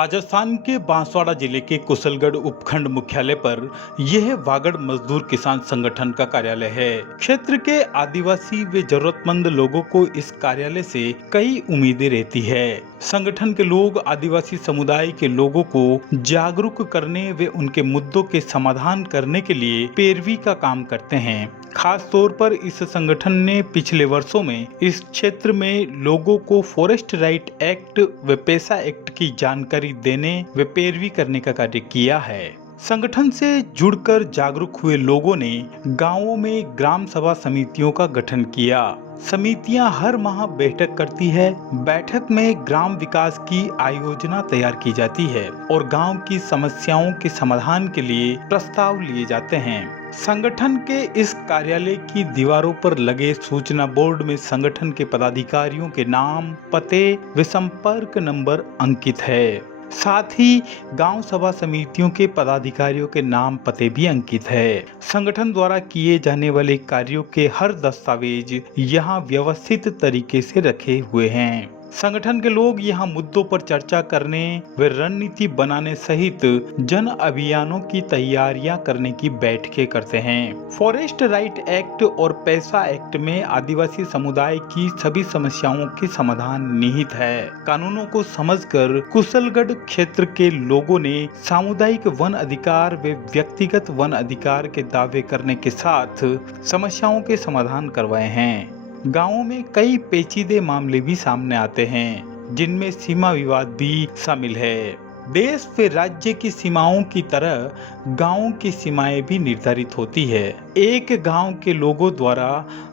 राजस्थान के बांसवाड़ा जिले के कुशलगढ़ उपखंड मुख्यालय पर यह वागड़ मजदूर किसान संगठन का कार्यालय है। क्षेत्र के आदिवासी व जरूरतमंद लोगों को इस कार्यालय से कई उम्मीदें रहती है। संगठन के लोग आदिवासी समुदाय के लोगों को जागरूक करने व उनके मुद्दों के समाधान करने के लिए पैरवी का काम करते हैं। खास तौर पर इस संगठन ने पिछले वर्षों में इस क्षेत्र में लोगों को फॉरेस्ट राइट एक्ट व पैसा एक्ट की जानकारी देने व पैरवी करने का कार्य किया है। संगठन से जुड़कर जागरूक हुए लोगों ने गांवों में ग्राम सभा समितियों का गठन किया। समितियां हर माह बैठक करती है। बैठक में ग्राम विकास की आयोजना तैयार की जाती है और गांव की समस्याओं के समाधान के लिए प्रस्ताव लिए जाते हैं। संगठन के इस कार्यालय की दीवारों पर लगे सूचना बोर्ड में संगठन के पदाधिकारियों के नाम, पते व संपर्क नंबर अंकित है। साथ ही गांव सभा समितियों के पदाधिकारियों के नाम पते भी अंकित है। संगठन द्वारा किए जाने वाले कार्यों के हर दस्तावेज यहां व्यवस्थित तरीके से रखे हुए हैं। संगठन के लोग यहां मुद्दों पर चर्चा करने व रणनीति बनाने सहित जन अभियानों की तैयारियां करने की बैठकें करते हैं। फॉरेस्ट राइट एक्ट और पैसा एक्ट में आदिवासी समुदाय की सभी समस्याओं के समाधान निहित है। कानूनों को समझकर कुशलगढ़ क्षेत्र के लोगों ने सामुदायिक वन अधिकार व व्यक्तिगत वन अधिकार के दावे करने के साथ समस्याओं के समाधान करवाए हैं। गांवों में कई पेचीदे मामले भी सामने आते हैं, जिनमें सीमा विवाद भी शामिल है। देश व राज्य की सीमाओं की तरह गांवों की सीमाएं भी निर्धारित होती है। एक गांव के लोगों द्वारा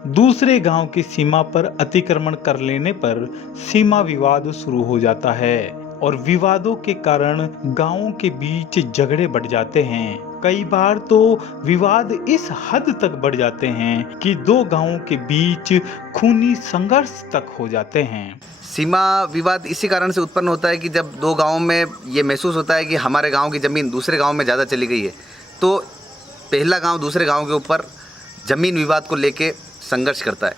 दूसरे गांव की सीमा पर अतिक्रमण कर लेने पर सीमा विवाद शुरू हो जाता है और विवादों के कारण गांवों के बीच झगड़े बढ़ जाते हैं। कई बार तो विवाद इस हद तक बढ़ जाते हैं कि दो गांवों के बीच खूनी संघर्ष तक हो जाते हैं। सीमा विवाद इसी कारण से उत्पन्न होता है कि जब दो गांवों में ये महसूस होता है कि हमारे गांव की ज़मीन दूसरे गांव में ज़्यादा चली गई है, तो पहला गांव दूसरे गांव के ऊपर ज़मीन विवाद को लेके संघर्ष करता है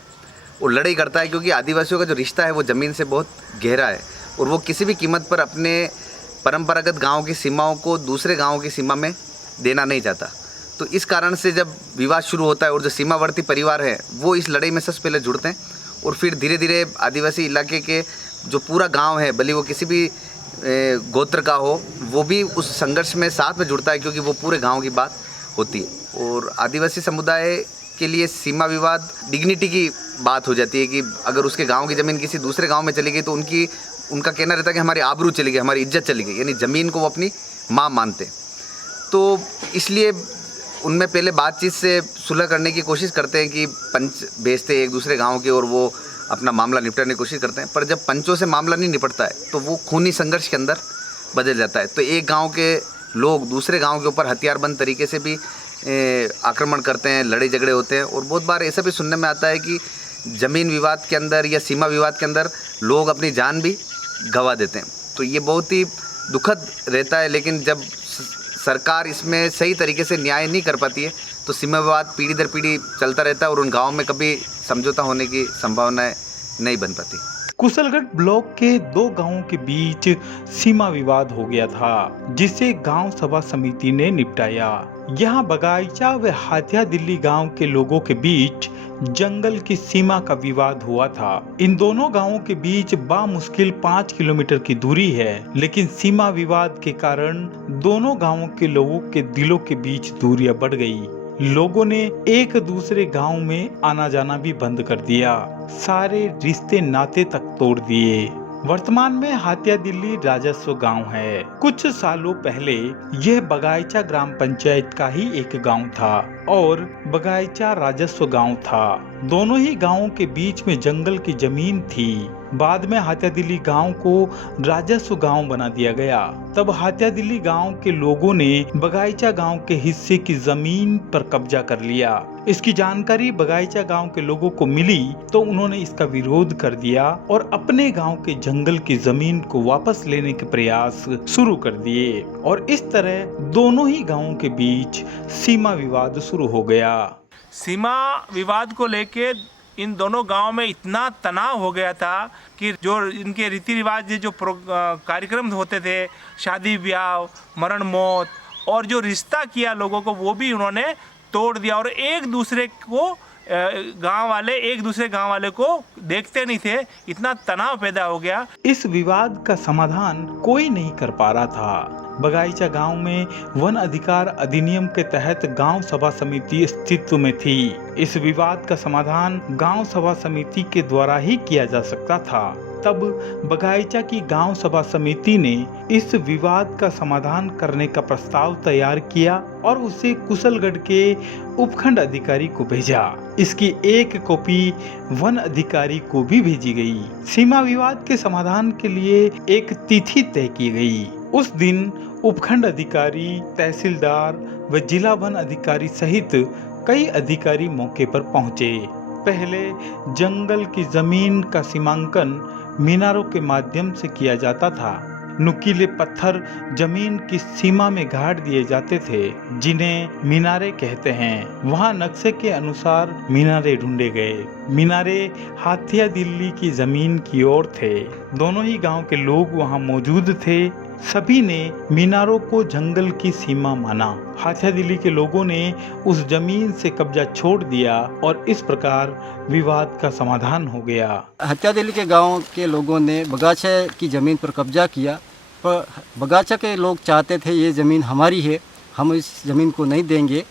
और लड़ाई करता है, क्योंकि आदिवासियों का जो रिश्ता है वो ज़मीन से बहुत गहरा है और वो किसी भी कीमत पर अपने परंपरागत गांव की सीमाओं को दूसरे गांव की सीमा में देना नहीं चाहता। तो इस कारण से जब विवाद शुरू होता है और जो सीमावर्ती परिवार है वो इस लड़ाई में सबसे पहले जुड़ते हैं और फिर धीरे धीरे आदिवासी इलाके के जो पूरा गांव है, भले वो किसी भी गोत्र का हो, वो भी उस संघर्ष में साथ में जुड़ता है, क्योंकि वो पूरे गांव की बात होती है। और आदिवासी समुदाय के लिए सीमा विवाद डिग्निटी की बात हो जाती है कि अगर उसके गांव की ज़मीन किसी दूसरे गांव में चली गई तो उनका कहना रहता है कि हमारी आबरू चली गई, हमारी इज्जत चली गई, यानी ज़मीन को वो अपनी माँ मानते। तो इसलिए उनमें पहले बातचीत से सुलह करने की कोशिश करते हैं कि पंच भेजते हैं एक दूसरे गांव के और वो अपना मामला निपटाने की कोशिश करते हैं। पर जब पंचों से मामला नहीं निपटता है तो वो खूनी संघर्ष के अंदर बदल जाता है। तो एक गांव के लोग दूसरे गांव के ऊपर हथियारबंद तरीके से भी आक्रमण करते हैं, लड़ाई झगड़े होते हैं। और बहुत बार ऐसा भी सुनने में आता है कि ज़मीन विवाद के अंदर या सीमा विवाद के अंदर लोग अपनी जान भी गंवा देते हैं। तो ये बहुत ही दुखद रहता है, लेकिन जब सरकार इसमें सही तरीके से न्याय नहीं कर पाती है तो सीमा विवाद पीढ़ी दर पीढ़ी चलता रहता है और उन गाँव में कभी समझौता होने की संभावनाएं नहीं बन पाती। कुशलगढ़ ब्लॉक के दो गांवों के बीच सीमा विवाद हो गया था, जिसे गांव सभा समिति ने निपटाया। यहाँ बगाईचा व हाथिया दिल्ली गांव के लोगों के बीच जंगल की सीमा का विवाद हुआ था। इन दोनों गांवों के बीच बामुश्किल 5 किलोमीटर की दूरी है, लेकिन सीमा विवाद के कारण दोनों गांवों के लोगों के दिलों के बीच दूरियां बढ़ गई। लोगों ने एक दूसरे गांव में आना जाना भी बंद कर दिया, सारे रिश्ते नाते तक तोड़ दिए। वर्तमान में हाथिया दिल्ली राजस्व गांव है। कुछ सालों पहले यह बगाईचा ग्राम पंचायत का ही एक गांव था और बगाईचा राजस्व गांव था। दोनों ही गांवों के बीच में जंगल की जमीन थी। बाद में हाथिया दिल्ली गांव को राजस्व गांव बना दिया गया। तब हाथिया दिल्ली गांव के लोगों ने बगाईचा गांव के हिस्से की जमीन पर कब्जा कर लिया। इसकी जानकारी बगाईचा गांव के लोगों को मिली तो उन्होंने इसका विरोध कर दिया और अपने गांव के जंगल की जमीन को वापस लेने के प्रयास शुरू कर दिए और इस तरह दोनों ही गांवों के बीच सीमा विवाद शुरू हो गया। सीमा विवाद को लेके इन दोनों गांव में इतना तनाव हो गया था कि जो इनके रीति रिवाज जो कार्यक्रम होते थे, शादी ब्याह, मरण मौत और जो रिश्ता किया लोगों को, वो भी उन्होंने तोड़ दिया। और एक दूसरे गांव वाले को देखते नहीं थे, इतना तनाव पैदा हो गया। इस विवाद का समाधान कोई नहीं कर पा रहा था। बगाईचा गांव में वन अधिकार अधिनियम के तहत गांव सभा समिति अस्तित्व में थी। इस विवाद का समाधान गांव सभा समिति के द्वारा ही किया जा सकता था। तब बगाईचा की गांव सभा समिति ने इस विवाद का समाधान करने का प्रस्ताव तैयार किया और उसे कुशलगढ़ के उपखंड अधिकारी को भेजा। इसकी एक कॉपी वन अधिकारी को भी भेजी गई। सीमा विवाद के समाधान के लिए एक तिथि तय की गई। उस दिन उपखंड अधिकारी, तहसीलदार व जिला वन अधिकारी सहित कई अधिकारी मौके पर पहुंचे। पहले जंगल की जमीन का सीमांकन मीनारों के माध्यम से किया जाता था। नुकीले पत्थर जमीन की सीमा में गाड़ दिए जाते थे, जिन्हें मीनारे कहते हैं। वहां नक्शे के अनुसार मीनारे ढूंढे गए। मीनारे हाथिया दिल्ली की जमीन की ओर थे। दोनों ही गांव के लोग वहां मौजूद थे। सभी ने मीनारों को जंगल की सीमा माना। हाथिया दिल्ली के लोगों ने उस जमीन से कब्जा छोड़ दिया और इस प्रकार विवाद का समाधान हो गया। हाथिया दिल्ली के गांव के लोगों ने बगाचा की ज़मीन पर कब्जा किया, पर बगाचा के लोग चाहते थे ये ज़मीन हमारी है, हम इस ज़मीन को नहीं देंगे।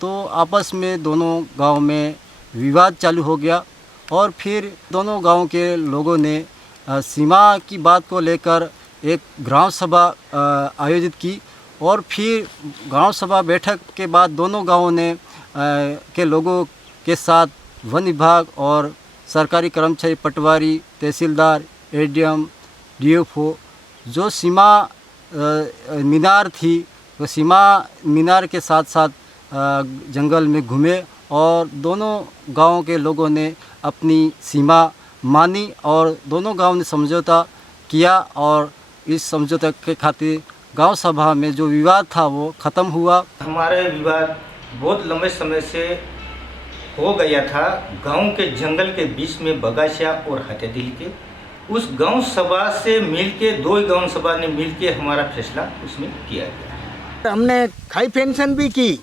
तो आपस में दोनों गांव में विवाद चालू हो गया और फिर दोनों गांव के लोगों ने सीमा की बात को लेकर एक ग्राम सभा आयोजित की और फिर ग्राम सभा बैठक के बाद दोनों गांवों ने के लोगों के साथ वन विभाग और सरकारी कर्मचारी, पटवारी, तहसीलदार, एडीएम, डीएफओ जो सीमा मीनार थी, वो सीमा मीनार के साथ साथ जंगल में घूमे और दोनों गांवों के लोगों ने अपनी सीमा मानी और दोनों गांव ने समझौता किया और इस समझौते के खातिर गांव सभा में जो विवाद था वो ख़त्म हुआ। हमारे विवाद बहुत लंबे समय से हो गया था। गांव के जंगल के बीच में बगाचा और हाथिया दिल्ली के उस गांव सभा से मिलके, दो ही गांव सभा ने मिलके हमारा फैसला उसमें किया गया। हमने खाई पेंशन भी की,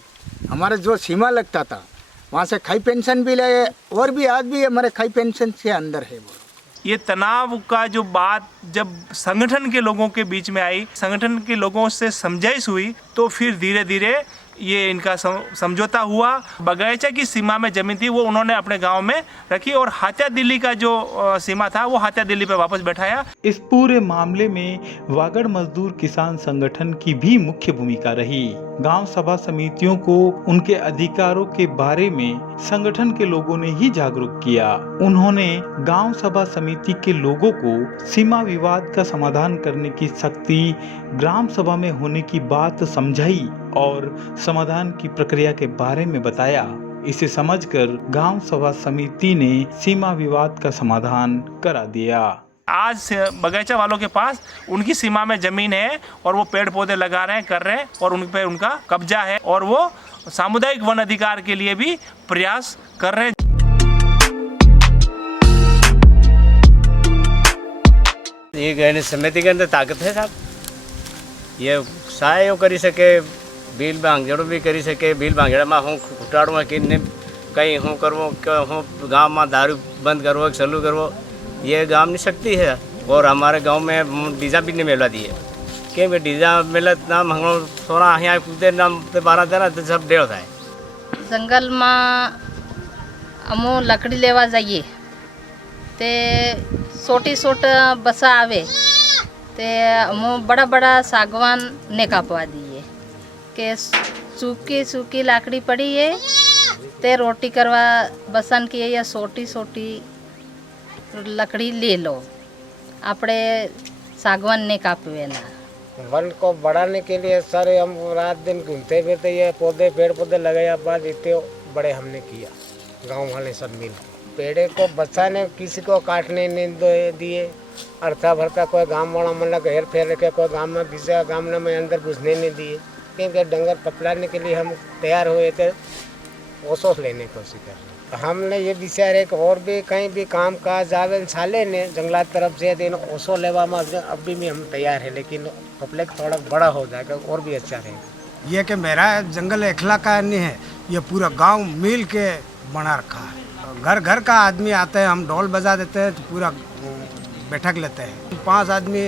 हमारा जो सीमा लगता था वहाँ से खाई पेंशन भी ले और भी आज भी हमारे खाई पेंशन से अंदर है। वो ये तनाव का जो बात जब संगठन के लोगों के बीच में आई, संगठन के लोगों से समझाइश हुई, तो फिर धीरे धीरे ये इनका समझौता हुआ। बगाईचा की सीमा में ज़मीन थी वो उन्होंने अपने गांव में रखी और हाथिया दिल्ली का जो सीमा था वो हाथिया दिल्ली पे वापस बैठाया। इस पूरे मामले में वागड़ मजदूर किसान संगठन की भी मुख्य भूमिका रही। गांव सभा समितियों को उनके अधिकारों के बारे में संगठन के लोगों ने ही जागरूक किया। उन्होंने गांव सभा समिति के लोगों को सीमा विवाद का समाधान करने की शक्ति ग्राम सभा में होने की बात समझाई और समाधान की प्रक्रिया के बारे में बताया। इसे समझकर गांव सभा समिति ने सीमा विवाद का समाधान करा दिया। आज से बगीचा वालों के पास उनकी सीमा में ज़मीन है और वो पेड़ पौधे लगा रहे हैं, कर रहे हैं और उन पे उनका कब्जा है और वो सामुदायिक वन अधिकार के लिए भी प्रयास कर रहे हैं। ये कहने समिति के अंदर ताकत है साहब, ये सहाय करी सके, बिल भांगजड़ो भी करी सके। बिल भांगजड़ा में हूँ खुटाड़ू में कि कहीं हूँ करवो, हूँ गाँव में दारू बंद करवो, चालू करवो, ये गाँव नहीं सकती है। और हमारे गांव में डीजा भी नहीं मिला दिए, क्योंकि डीजा मिला नाम हम 16 यहाँ कूदे नाम 12 देना तो सब डेढ़ है। जंगल में अमो लकड़ी लेवा जाइए ते छोटी छोट बसा आवे ते अमो बड़ा बड़ा सागवान ने कापवा दिए के सूखी सूखी लाकड़ी पड़ी है ते रोटी करवा बसन की या छोटी छोटी लकड़ी ले लो, आपने सागवान ने कापवे ना। वन को बढ़ाने के लिए सारे हम रात दिन घूमते फिरते ये पौधे पेड़ पौधे लगाया, बाद इतने बड़े हमने किया गांव वाले सब मिल के। पेड़े को बचाने किसी को काटने नहीं दिए, अर्था भरता कोई गांव वाला मतलब घेर फेर के कोई गांव में दूसरा गांव में अंदर घुसने नहीं दिए, क्योंकि डंगर पकड़ाने के लिए हम तैयार हुए थे, ओसोस लेने की कोशिश कर रहे हैं। हमने ये विचार है कि और भी कहीं भी काम काज जावे साले ने जंगलात तरफ से दिन ओसो लेवा में अभी भी हम तैयार है, लेकिन पब्लिक थोड़ा बड़ा हो जाएगा और भी अच्छा रहेगा। ये कि मेरा जंगल अकेला का नहीं है, ये पूरा गांव मिल के बना रखा है। घर घर का आदमी आते हैं, हम ढोल बजा देते हैं तो पूरा बैठक लेते हैं। 5 आदमी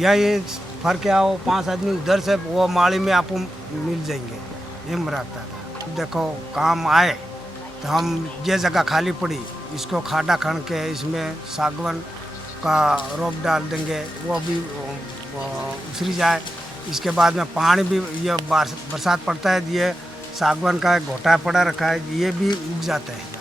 यही फर के आओ, 5 आदमी उधर से वो माड़ी में आप मिल जाएंगे, ये रहता था। देखो काम आए तो हम ये जगह खाली पड़ी इसको खाड़ा खन के इसमें सागवान का रोप डाल देंगे, वो भी उछरी जाए। इसके बाद में पानी भी, ये बरसात पड़ता है, ये सागवान का घोटा पड़ा रखा है, ये भी उग जाता है।